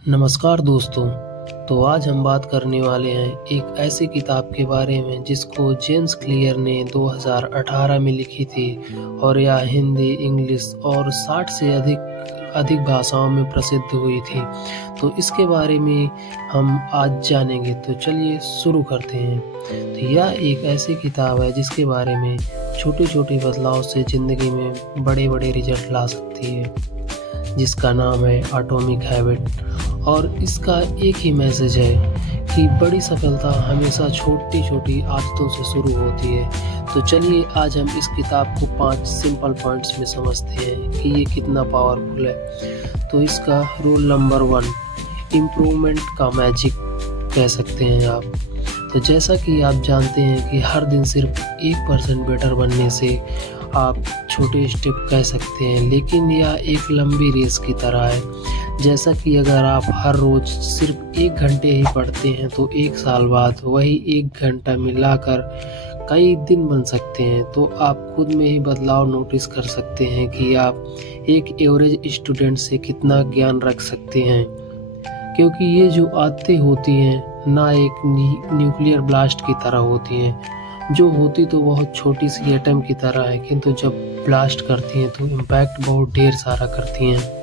नमस्कार दोस्तों। तो आज हम बात करने वाले हैं एक ऐसी किताब के बारे में जिसको जेम्स क्लियर ने 2018 में लिखी थी और यह हिंदी, इंग्लिश और 60 से अधिक भाषाओं में प्रसिद्ध हुई थी। तो इसके बारे में हम आज जानेंगे। तो चलिए शुरू करते हैं। तो यह एक ऐसी किताब है जिसके बारे में छोटे-छोटे बदलाव से ज़िंदगी में बड़े-बड़े रिज़ल्ट ला सकती है, जिसका नाम है एटॉमिक हैबिट। और इसका एक ही मैसेज है कि बड़ी सफलता हमेशा छोटी-छोटी आदतों से शुरू होती है। तो चलिए आज हम इस किताब को 5 सिंपल पॉइंट्स में समझते हैं कि ये कितना पावरफुल है। तो इसका रूल नंबर 1, इम्प्रूवमेंट का मैजिक कह सकते हैं आप। तो जैसा कि आप जानते हैं कि हर दिन सिर्फ 1% बेटर बनने से आप छोटे स्टेप कह सकते हैं, लेकिन यह एक लंबी रेस की तरह है। जैसा कि अगर आप हर रोज़ सिर्फ 1 घंटे ही पढ़ते हैं तो 1 साल बाद वही 1 घंटा मिलाकर कई दिन बन सकते हैं। तो आप खुद में ही बदलाव नोटिस कर सकते हैं कि आप एक एवरेज स्टूडेंट से कितना ज्ञान रख सकते हैं। क्योंकि ये जो आदतें होती हैं ना एक न्यूक्लियर ब्लास्ट की तरह होती हैं, जो होती तो बहुत छोटी सी एटम की तरह है, किंतु जब ब्लास्ट करती हैं तो इम्पैक्ट बहुत ढेर सारा करती हैं।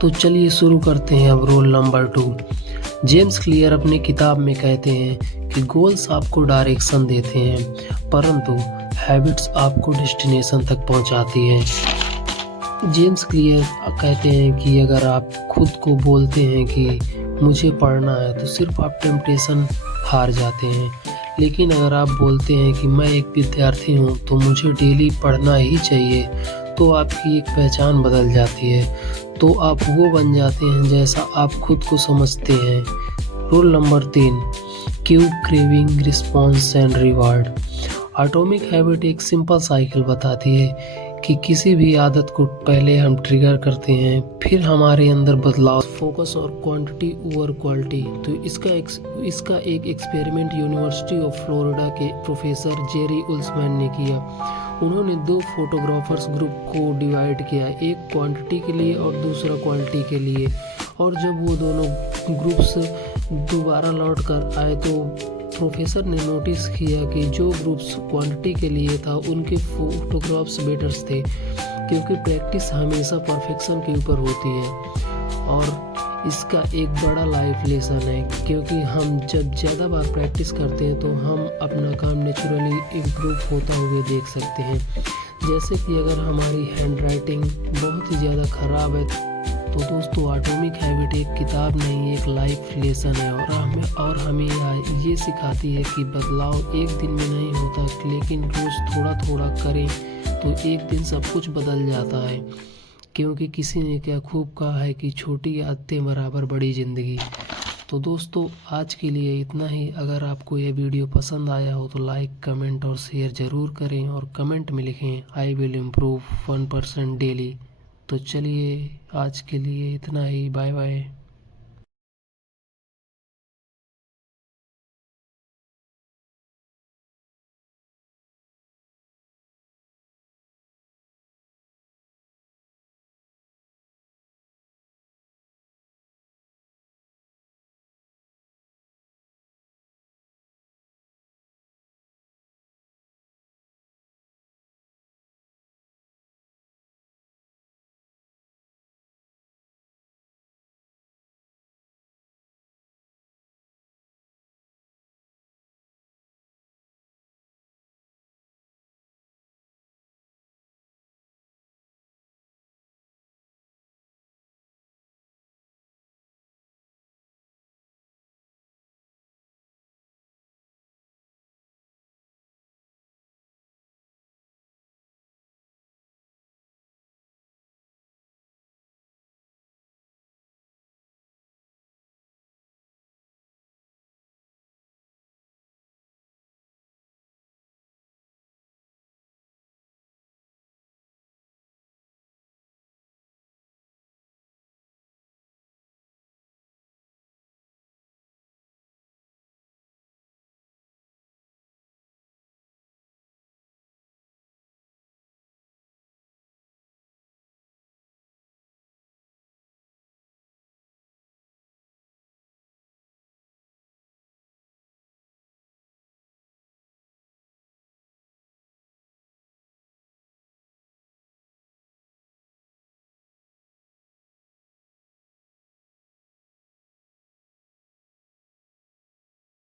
तो चलिए शुरू करते हैं अब रूल नंबर 2। जेम्स क्लियर अपनी किताब में कहते हैं कि गोल्स आपको डायरेक्शन देते हैं, परंतु हैबिट्स आपको डेस्टिनेशन तक पहुंचाती है। जेम्स क्लियर कहते हैं कि अगर आप खुद को बोलते हैं कि मुझे पढ़ना है तो सिर्फ आप टेम्पटेशन हार जाते हैं, लेकिन अगर आप बोलते हैं कि मैं एक विद्यार्थी हूँ तो मुझे डेली पढ़ना ही चाहिए, तो आपकी एक पहचान बदल जाती है। तो आप वो बन जाते हैं जैसा आप खुद को समझते हैं। Rule number 3, Q craving response and reward. Atomic habit एक सिंपल साइकिल बताती है कि किसी भी आदत को पहले हम ट्रिगर करते हैं, फिर हमारे अंदर बदलाव, फोकस और क्वांटिटी ओवर क्वालिटी। तो इसका एक एक्सपेरिमेंट यूनिवर्सिटी ऑफ फ्लोरिडा के प्रोफेसर जेरी उल्समैन ने किया। उन्होंने 2 फोटोग्राफर्स ग्रुप को डिवाइड किया, एक क्वांटिटी के लिए और दूसरा क्वालिटी के लिए। और जब वो दोनों ग्रुप्स दोबारा लौट कर आए तो प्रोफेसर ने नोटिस किया कि जो ग्रुप्स क्वांटिटी के लिए था उनके फोटोग्राफ्स बेटर्स थे, क्योंकि प्रैक्टिस हमेशा परफेक्शन के ऊपर होती है। और इसका एक बड़ा लाइफ लेसन है, क्योंकि हम जब ज़्यादा बार प्रैक्टिस करते हैं तो हम अपना काम नेचुरली इम्प्रूव होता हुए देख सकते हैं। जैसे कि अगर हमारी हैंड राइटिंग बहुत ही ज़्यादा ख़राब है तो दोस्तों एटॉमिक हैबिट एक किताब नहीं, एक लाइफ लेसन है। और हमें ये सिखाती है कि बदलाव एक दिन में नहीं होता, लेकिन रोज़ थोड़ा थोड़ा करें तो एक दिन सब कुछ बदल जाता है। क्योंकि किसी ने क्या खूब कहा है कि छोटी आदतें बराबर बड़ी ज़िंदगी। तो दोस्तों आज के लिए इतना ही। अगर आपको यह वीडियो पसंद आया हो तो लाइक, कमेंट और शेयर ज़रूर करें, और कमेंट में लिखें आई विल इम्प्रूव 1% डेली। तो चलिए आज के लिए इतना ही। Bye bye.